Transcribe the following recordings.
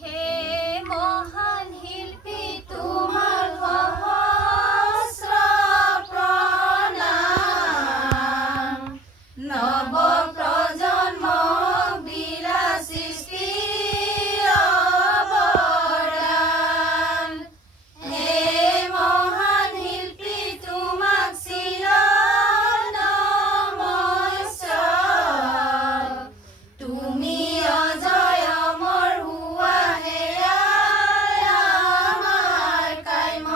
হে মহান শিল্পী তোমাক সহস্ৰ প্ৰণাম। নৱ প্ৰজন্মক দিলা সৃষ্টিৰ অৱদান। হে মহান শিল্পী তোমাক চিৰ নমস্কাৰ। তুমি অজয় অমৰ হোৱা হেয়াই আমাৰ কাম্য।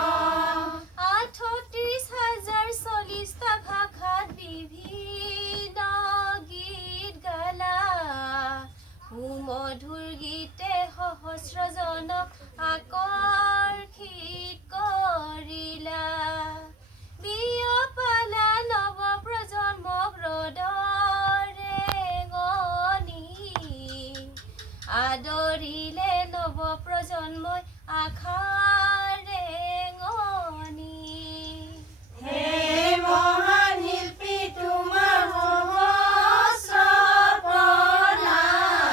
৩৮,০৪০টা ভাষাত বিভিন্ন গীত গালা। সুমধুৰ গীতে সহস্ৰজনক আকৰ্ষিত কৰিলা। বিয়পালা নৱ প্ৰজন্মক ৰ'দৰে গনি। আদৰিলে নৱ প্ৰজন্মই আশাৰে গনি। হে মহান শিল্পী তোমাক সহস্ৰ প্ৰণাম।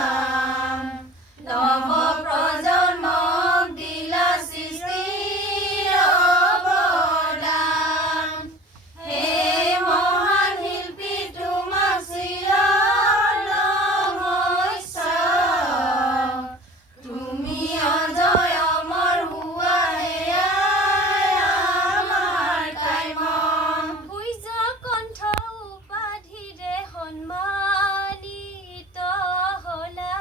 নৱ প্ৰজন্মক দিলা সৃষ্টিৰ অৱদান। হে মহান শিল্পী তোমাক চিৰ নমস্কাৰ। তুমি অজয় অমৰ হোৱা হেয়াই আমাৰ কাম্য। সূৰ্য কণ্ঠ উপাধিৰে সন্মানিত হ'লা।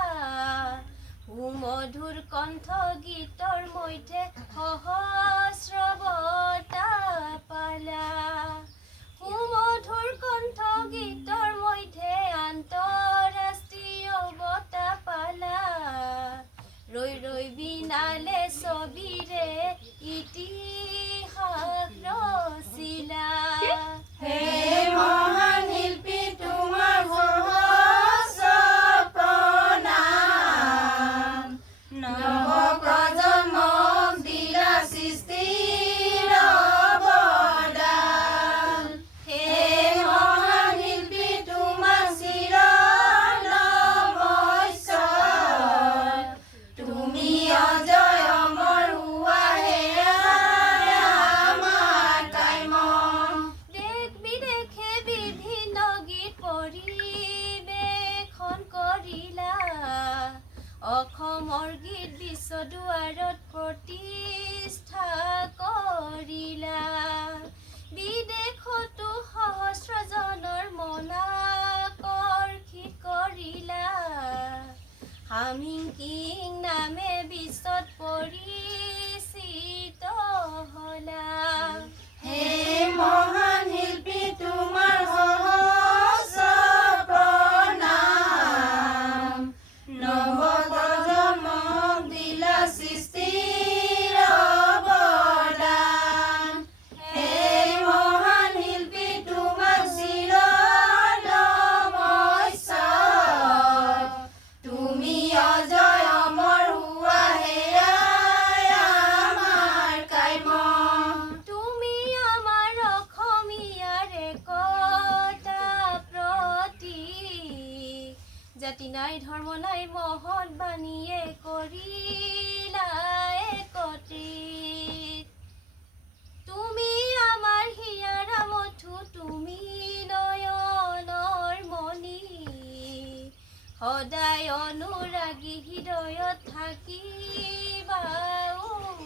সুমধুৰ কণ্ঠ গীতৰ মধ্যে সহস্ৰ বঁটা পালা। সুমধুৰ কণ্ঠ গীতৰ মধ্যে আন্তঃৰাষ্ট্ৰীয় বঁটা পালা। ৰৈ ৰৈ বিনালে ছবিৰে ইতিহাস ৰচিলা। হে মহান শিল্পী তোমাক সহস্ৰ প্ৰণাম। নৱ প্ৰজন্মক দিলা সৃষ্টিৰ অৱদান। হে মহান শিল্পী তোমাক চিৰ নমস্কাৰ। তুমি অজয় অমৰ হোৱা হেয়াই আমাৰ কাম্য। দেশ বিদেশে বিভিন্ন গীত পৰিৱেশন কৰিলা। অসমৰ গীত বিশ্ব দুৱাৰত প্ৰতিষ্ঠা কৰিলা। বিদেশতো সহস্ৰজনৰ মন আকৰ্ষিত কৰিলা। হামিং কিং নামে বিশ্বত পৰিচিত হ'লা। হে মহান শিল্পী তোমাৰ সহস্ৰ প্ৰণাম। নৱ প্ৰজন্মক দিলা সৃষ্টিৰ অৱদান। হে মহান শিল্পী তোমাক চিৰ নমস্কাৰ। তুমি অজয় অমৰ হোৱা হেয়াই আমাৰ কাম্য। তুমি আমাৰ অসমীয়াৰ একতা প্ৰতীক। জাতি নাই ধৰ্ম নাই মহৎ বাণীয়ে কৰিলা একত্ৰিত। তুমি আমাৰ হিয়াৰা মধু, তুমি নয়নৰ মণি। সদায় অনুৰাগী হৃদয়ত থাকিবা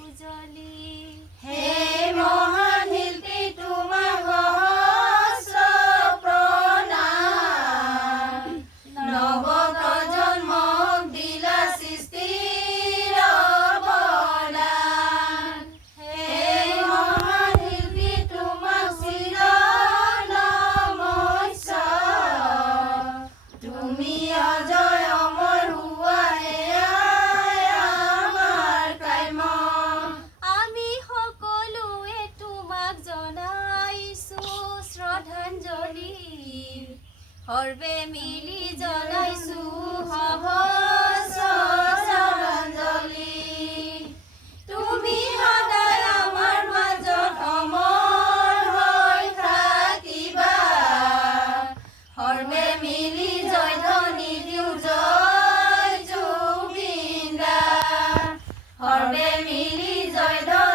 উজলি। হে মহান শিল্পী তোমাক সহস্ৰ প্ৰণাম। নৱ প্ৰজন্মক দিলা সৃষ্টিৰ অৱদান। হে মহান শিল্পী তোমাক চিৰ নমস্কাৰ। তুমি অজয় অমৰ হোৱা হেয়াই আমাৰ কাম্য। আমি সকলোৱে তোমাক জনাইছো শ্ৰদ্ধাঞ্জলি। সৰ্বে মিলি জনাইছো সহস্ৰ শ্ৰদ্ধাঞ্জলি। তুমি সদায় আমাৰ মাজত অমৰ হৈ থাকিবা। সৰ্বে মিলি জয় ধ্বনি দিওঁ জয় জুবিন দা। মিলি জয়ধ্বনি